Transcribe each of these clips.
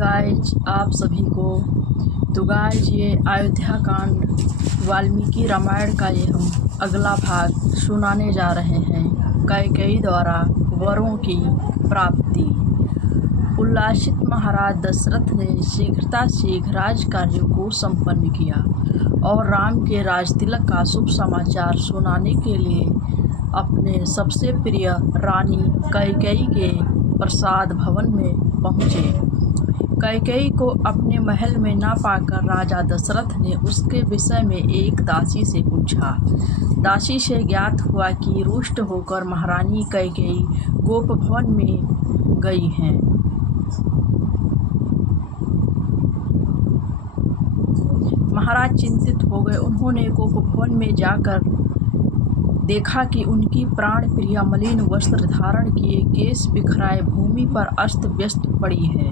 Guys आप सभी को। तो गाइज ये अयोध्या कांड वाल्मीकि रामायण का ये हम अगला भाग सुनाने जा रहे हैं। कैकेयी द्वारा वरों की प्राप्ति। उल्लासित महाराज दशरथ ने शीघ्रता शीघ्र राज कार्यों को संपन्न किया और राम के राजतिलक का शुभ समाचार सुनाने के लिए अपने सबसे प्रिय रानी कैकेयी के प्रसाद भवन में पहुँचे। कैकेयी को अपने महल में न पाकर राजा दशरथ ने उसके विषय में एक दासी से पूछा। दासी से ज्ञात हुआ कि रुष्ट होकर महारानी कैकेयी गोप भवन में गई हैं। महाराज चिंतित हो गए। उन्होंने गोप भवन में जाकर देखा कि उनकी प्राण प्रिया मलिन वस्त्र धारण किए केश बिखराए भूमि पर अस्त व्यस्त पड़ी है।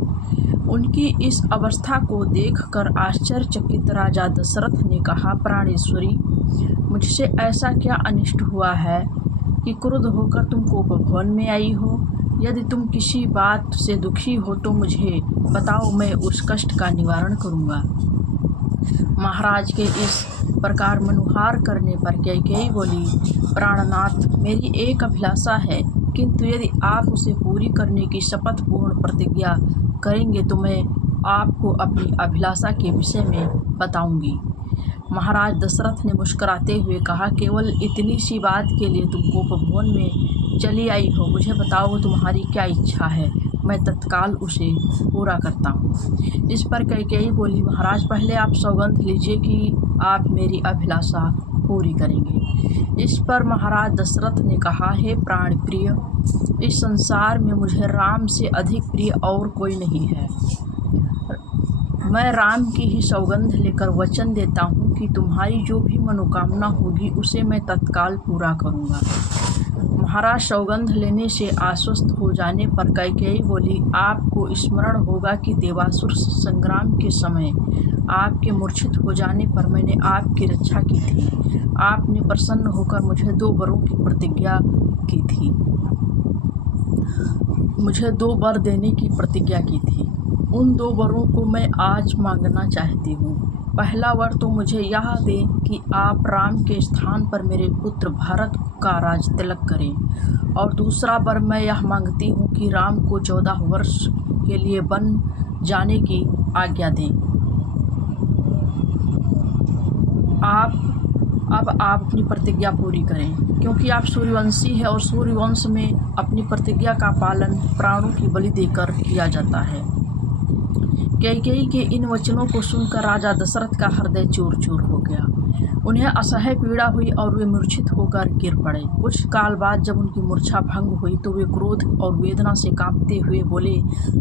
उनकी इस अवस्था को देखकर आश्चर्यचकित राजा दशरथ ने कहा, प्राणेश्वरी, मुझसे ऐसा क्या अनिष्ट हुआ है कि क्रुद्ध होकर तुम गोप भवन में आई हो? यदि तुम किसी बात से दुखी हो तो मुझे बताओ, मैं उस कष्ट का निवारण करूँगा। महाराज के इस प्रकार मनुहार करने पर कैकेयी बोली, प्राणनाथ, मेरी एक अभिलाषा है, किंतु यदि आप उसे पूरी करने की शपथ पूर्ण प्रतिज्ञा करेंगे तो मैं आपको अपनी अभिलाषा के विषय में बताऊंगी। महाराज दशरथ ने मुस्कुराते हुए कहा, केवल इतनी सी बात के लिए तुम गोप भवन में चली आई हो? मुझे बताओ तुम्हारी क्या इच्छा है, मैं तत्काल उसे पूरा करता हूँ। इस पर कैकेयी बोली, महाराज, पहले आप सौगंध लीजिए कि आप मेरी अभिलाषा पूरी करेंगे। इस पर महाराज दशरथ ने कहा, हे प्राण प्रिय, इस संसार में मुझे राम से अधिक प्रिय और कोई नहीं है। मैं राम की ही सौगंध लेकर वचन देता हूँ कि तुम्हारी जो भी मनोकामना होगी उसे मैं तत्काल पूरा करूँगा। महाराज सौगंध लेने से आश्वस्त हो जाने पर कैकेयी बोली, आपको स्मरण होगा कि देवासुर संग्राम के समय आपके मूर्छित हो जाने पर मैंने आपकी रक्षा की थी। आपने प्रसन्न होकर मुझे 2 वरों की प्रतिज्ञा की थी, मुझे 2 वर देने की प्रतिज्ञा की थी। उन 2 वरों को मैं आज मांगना चाहती हूँ। पहला वर तो मुझे यह दें कि आप राम के स्थान पर मेरे पुत्र भरत का राज तिलक करें, और दूसरा वर मैं यह मांगती हूँ कि राम को 14 वर्ष के लिए वन जाने की आज्ञा दें। अब आप अपनी प्रतिज्ञा पूरी करें, क्योंकि आप सूर्यवंशी हैं और सूर्यवंश में अपनी प्रतिज्ञा का पालन प्राणों की बलि देकर किया जाता है। कैकेयी के इन वचनों को सुनकर राजा दशरथ का हृदय चूर चूर हो गया। उन्हें असह्य पीड़ा हुई और वे मूर्छित होकर गिर पड़े। कुछ काल बाद जब उनकी मूर्छा भंग हुई तो वे क्रोध और वेदना से कांपते हुए बोले,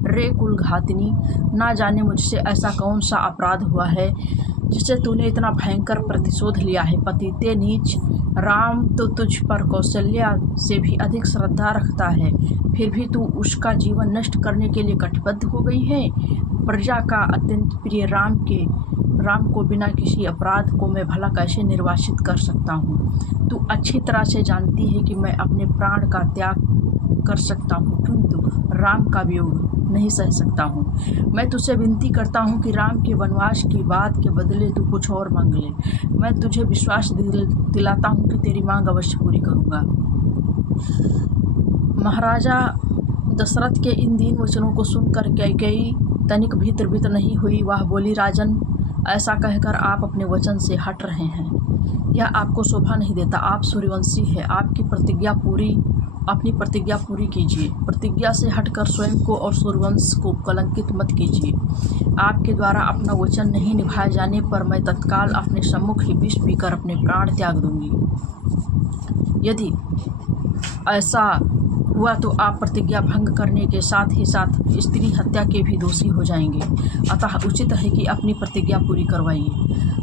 रे कुलघातिनी, ना जाने मुझसे ऐसा कौन सा अपराध हुआ है जिससे तूने इतना भयंकर प्रतिशोध लिया है। पतिते नीच, राम तो तुझ पर कौशल्या से भी अधिक श्रद्धा रखता है, फिर भी तू उसका जीवन नष्ट करने के लिए कटिबद्ध हो गई है। प्रजा का अत्यंत प्रिय राम को बिना किसी अपराध को मैं भला कैसे निर्वासित कर सकता हूँ? तू अच्छी तरह से जानती है कि मैं अपने प्राण का त्याग कर सकता हूँ, किंतु राम का वियोग नहीं सह सकता हूँ। मैं तुझसे विनती करता हूँ कि राम के वनवास की बात के बदले तू कुछ और मांग ले। मैं तुझे विश्वास दिलाता हूँ कि तेरी मांग अवश्य पूरी करूँगा। महाराजा दशरथ के इन दीन वचनों को सुनकर कैकेयी तनिक भी त्रिभित नहीं हुई। वह बोली, राजन, ऐसा कहकर आप अपने वचन से हट रहे हैं, यह आपको शोभा नहीं देता। आप सूर्यवंशी हैं, अपनी प्रतिज्ञा पूरी कीजिए। प्रतिज्ञा से हटकर स्वयं को और सूर्यवंश को कलंकित मत कीजिए। आपके द्वारा अपना वचन नहीं निभाए जाने पर मैं तत्काल अपने सम्मुख ही विष पीकर अपने प्राण त्याग दूंगी। यदि ऐसा हुआ तो आप प्रतिज्ञा भंग करने के साथ ही साथ स्त्री हत्या के भी दोषी हो जाएंगे। अतः उचित है कि अपनी प्रतिज्ञा पूरी करवाइए।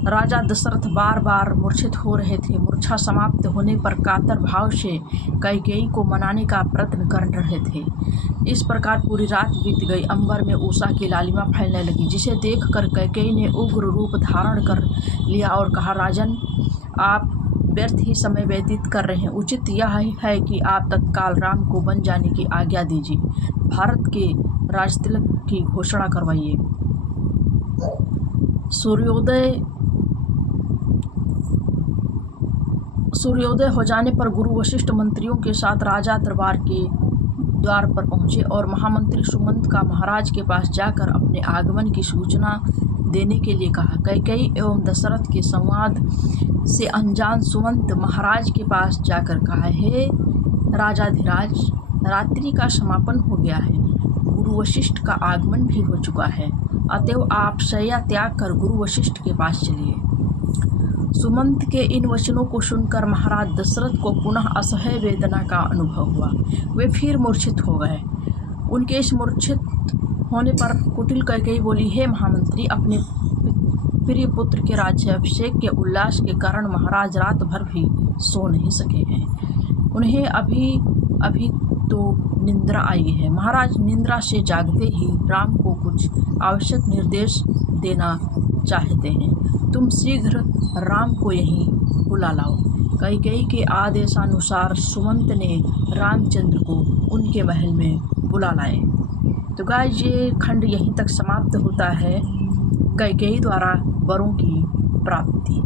राजा दशरथ बार बार मूर्छित हो रहे थे। मूर्छा समाप्त होने पर कातर भाव से कैकेयी को मनाने का प्रयत्न कर रहे थे। इस प्रकार पूरी रात बीत गई। अंबर में उषा की लालिमा फैलने लगी, जिसे देखकर कैकेयी ने उग्र रूप धारण कर लिया और कहा, राजन, आप व्यर्थ ही समय व्यतीत कर रहे हैं। उचित यह है कि आप तत्काल राम को वन जाने की आज्ञा दीजिए। भारत के राजतिलक की घोषणा करवाइए। सूर्योदय हो जाने पर गुरु वशिष्ठ मंत्रियों के साथ राजा दरबार के द्वार पर पहुंचे और महामंत्री सुमंत का महाराज के पास जाकर अपने आगमन की सूचना देने के लिए कहा। कैकेयी एवं दशरथ के संवाद से अनजान सुमंत महाराज के पास जाकर कहा, हे राजाधिराज, रात्रि का समापन हो गया है, गुरु वशिष्ठ का आगमन भी हो चुका है, अतएव आप शय्या त्याग कर गुरु वशिष्ठ के पास चलिए। सुमंत के इन वचनों को सुनकर महाराज दशरथ को पुनः असह्य वेदना का अनुभव हुआ। वे फिर मूर्छित हो गए। उनके इस मूर्छित होने पर कुटिल कैकेयी बोली, हे महामंत्री, अपने प्रिय पुत्र के राज्याभिषेक के उल्लास के कारण महाराज रात भर भी सो नहीं सके हैं। उन्हें अभी तो निद्रा आई है। महाराज निद्रा से जागते ही राम को कुछ आवश्यक निर्देश देना चाहते हैं। तुम शीघ्र राम को यहीं बुला लाओ। कैकेयी के आदेशानुसार सुमंत ने रामचंद्र को उनके महल में बुला लाए। तो गाइस, ये खंड यहीं तक समाप्त होता है। कैकेयी द्वारा वरों की प्राप्ति।